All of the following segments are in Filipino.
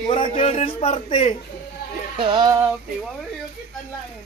Murang children's party. Happy. Wala yung kitan lang eh.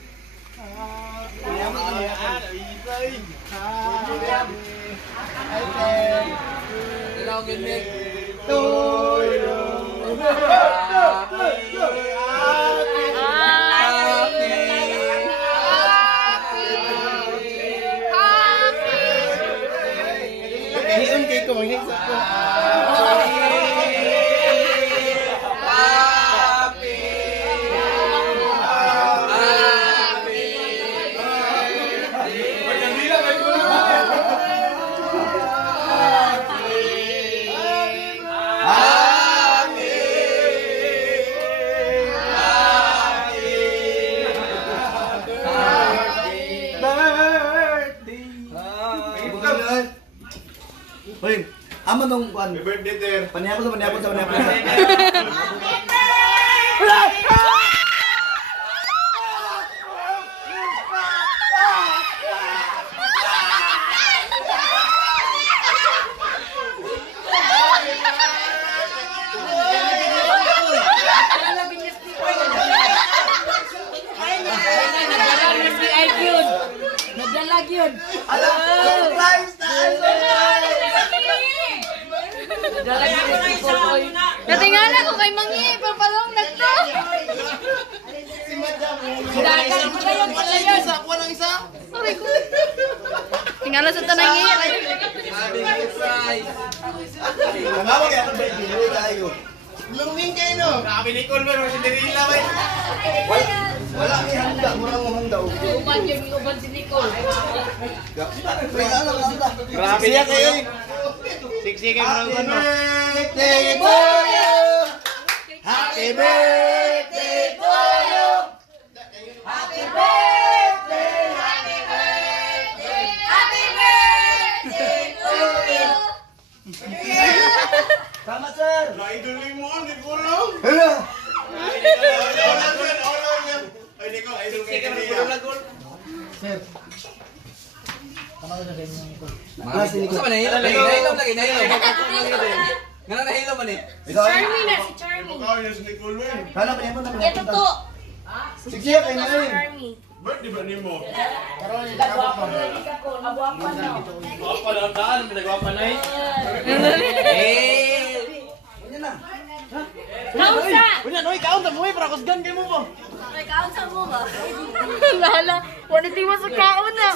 Hoy, amo nung kuan. Birthday there. Panihapon. Nadalag yun. Surprise! Natingala ko kay Mangi, papalong na to. Si Madam. Dagan mo na yun, Isa, kuha ng isa. Sorry ko. Tingala sa tanay ngayon. Nangawag yan ang birthday. Hindi tayo. Luming kayo no. Grabe ni Colbert. Kasi Cinderella ba yun? Wala may handa. Murang mamanda. Uban si Nicole. Grabe siya kayo. Siksi kayo ng ano. Happy birthday to you. Happy birthday to you. Happy birthday. Happy birthday. Happy birthday to you. Tama sir. Idol mo, hindi ko lang. Hello. Ay, di ko, idol kayo niya. Sir. Tama na rin yung Sa man nahilo lagi. Ngana nahilo man eh. Charmy na, si Charmy. Kala pa niya mo na. Ito to. Sige, kayo na rin. Charmy. Birthday ba ni mo? Nagwapo na no. Apa lang daan, pinagwapa na eh. Yan na. Kaunsa! Unya, noy, kaunta mo eh, para kusgan kayo mo po. Kaunsa mo ba? Lala, wala di mo sa kaon na.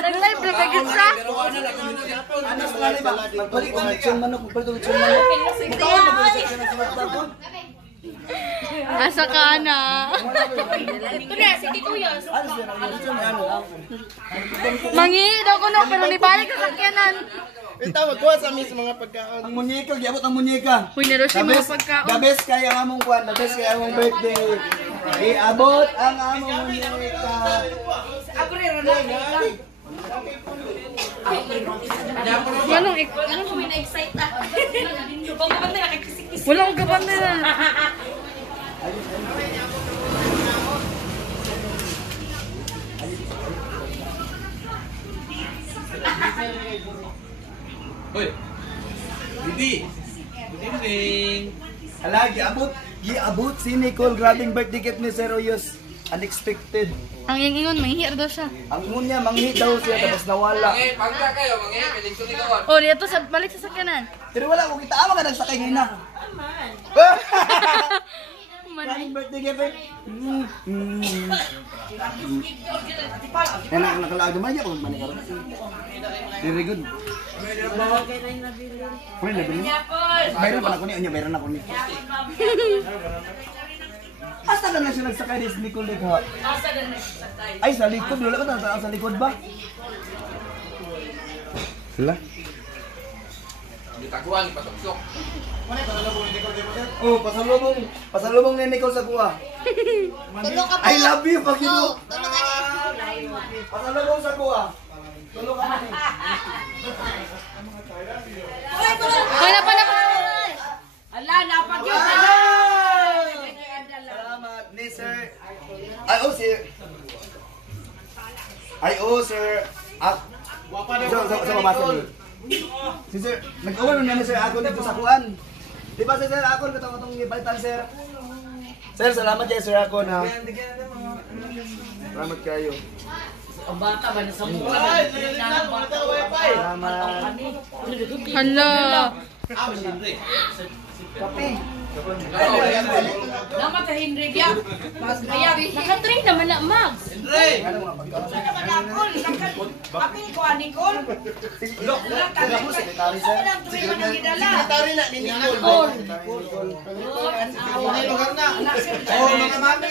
Nag-live na pagit sa. Ano sa lali ba? Magbalik ko lechon manok, magbalik ko lechon manok. Mukhaon mo ba sa lechon manok? Asa ka na? Ito na, si Tituyos. Ano siya na lechon manok? Mangi daw ko no, pero nibalik sa sakyanan. Ito, magkuha sa amin sa mga pagkaon. Ang munyeka, giabot ang munyeka. Uy, na daw siya mga pagkaon. The best kaya ang among kwan, the best kaya among birthday. Iabot ang among munyeka. Ako rin, Manong, ano kung may na-excite na? Kung kapag na nakikisik-kisik. Wala akong kapag na. Hoy. Didi. Good evening. Ala, giabot si Nicole. Grabing birthday gift ni Sir Oyos. Unexpected. Ang ingon, may hir daw siya. Ang ngunya, manghi daw siya tapos nawala. Pagka kayo, piling ni kawan. Oh, dito sa balik sa sakyanan. Pero wala ko kita ama ka nagsakay ngayon na. Grabing birthday gift eh. Yan ang nakalaag naman niya kung manikaw. Very good. Pwede na bilhin? Mayroon pala ko niya, mayroon ako niya. Asa na siya nagsakay ni Nicole Lake ha? Ay, sa likod. Wala ko na sa likod ba? Wala. Ditaguan ni Patuksok. Oh, pasalubong ni Nicole sa kuha. I love you, Pagino. Pasalubong sa kuha. Tulog ka natin. Hoy, na. Ala, napag-yun. Salamat ni Sir. Sir. Sir. sa mabasa ni. Si Sir, nag-uwan na Sir Akon dito sa kuan. Di ba si Sir Akon katong gipalitan Sir? Sir, salamat kay Sir Akon ha. Salamat kayo. Ang bata ba na sa mukha? Salamat. Hala. Kape. Naman ka Henry ya. Kaya Nakatrain naman na, Max. Ano mga pagkakas? apil ko anikol. Sekretary Sir. Sekretary na ni Nicole. Nicole. Oh, mga mami.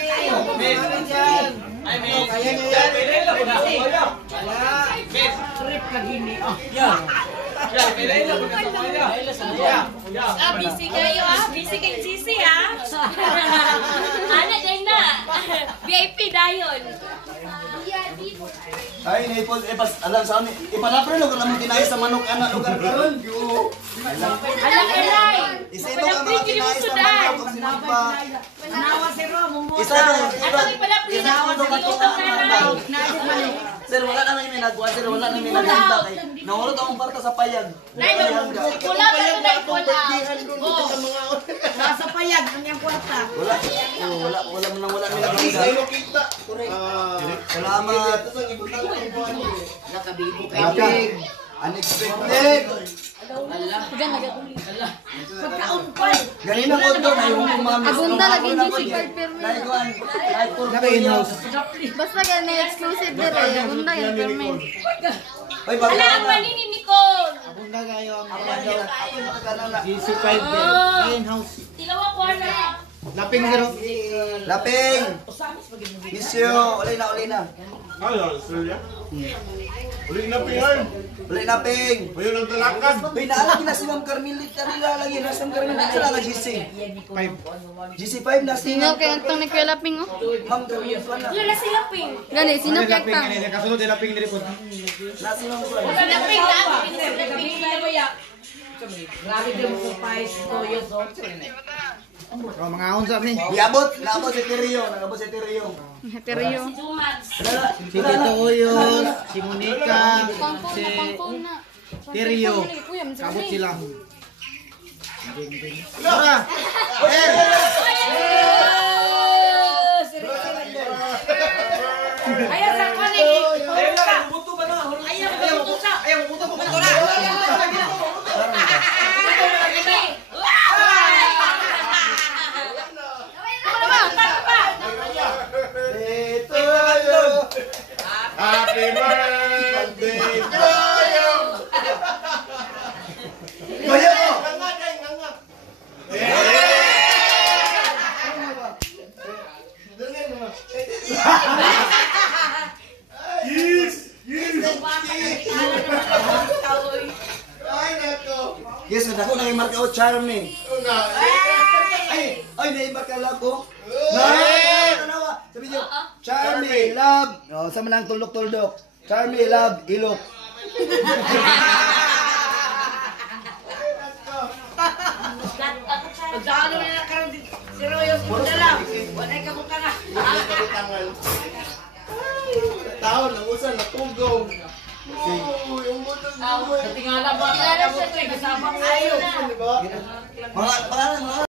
Ay, may. Kaya niya yan. Trip lagi ni. Busy kayo busy kay GC Ana din na. VIP dayon. Ay, naipon, alam sa amin, ipalapre lugar naman tinay sa manok anak lugar karon. Alam kalay. Isipon ang mga tinay sa manok kung sino pa. Nawa si Ro mo. Isa din. Ato ipalapri na sa utang nanay. Sir, wala naman yung minagawa, sir, wala naman yung minaganda kay. Nawala akong parta sa payag. Nay, pula pa ito na pula. Nasa payag ang yang kwarta. Wala. Wala mo nang wala minaganda. Salamat. Nakabibo Kapig. Unexpected. Pagkaon pa. Ganina ko ito, naiwong mami. Abunda lagi yung si Card Permi. Naikuan. Naikuan. Basta ka na exclusive dire. Abunda yung Permi. Ay, bago Ala ang na. mali ni Nicole. GC5 Tilawa corner. Laping. Miss you. Ulay na. Ano, Australia? Uli na pingan. Ulay na, ping. Ayun ang talakan. Uy, naalala na si Ma'am Carmelit. Kanila lagi. Nasa Ma'am Carmelit. Saan na GC? GC5 na si Sino kaya itong Nicola Ping Ma'am Carmelit. Wala sila Ping. Gani, sino kaya itong? Kasunod nila ping nila po. Na si Ma'am Carmelit. Wala Ping na. Ping na. Grabe din sa pais ko yo so. Naabot si Terio. Terio. Si Tito Uyos, si Monica, si Terio. Kabot sila. Tara! Ayaw sa kani. Ayaw buto sa. Happy birthday to you. Kaya mo! Yes, ako na i-mark out charm ni. Ay, na-iba ka lang ko. Sabi niyo, Charmy, love. Oh, sa manang tuldok-tuldok. Charmy, love, ilok. Pagdalo na karon si Royo si Dala. Wala ka mo kana. Taon, nangusan, natugong. Tingala ba ka mo kasama kayo. Mga